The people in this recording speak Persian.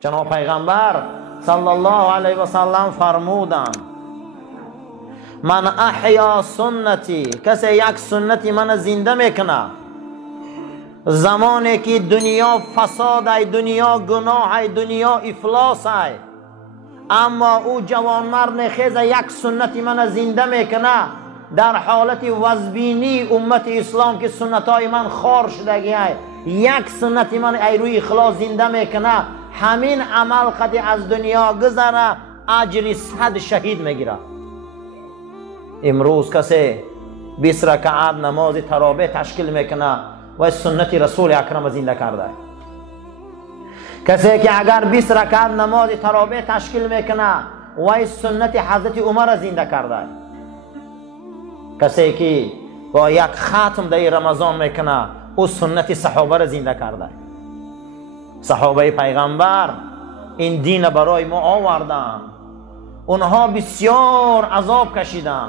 جناب پیغمبر صلی الله علیه و سلم فرمودند من احیا سنتی، کسی یک سنتی من زنده میکنه زمانی که دنیا فساد ای، دنیا گناه ای، دنیا افلاس ای، اما او جوانمرد میخیز یک سنتی من زنده میکنه در حالت وزبینی امت اسلام که سنت های من خار شدگی ای، یک سنتی من ای روی اخلاص زنده میکنه، همین عمل قد از دنیا گذره اجر 100 شهید میگیره. امروز کسی 20 رکعت نماز تراویح تشکیل میکنه و سنت رسول اکرم زنده کرده. کسی که اگر 20 رکعت نماز تراویح تشکیل میکنه و سنت حضرت عمر زنده کرده. کسی که با یک ختم در رمضان میکنه او سنت صحابه را زنده کرده. صحابه پیغمبر این دین برای ما آوردن، اونها بسیار عذاب کشیدن،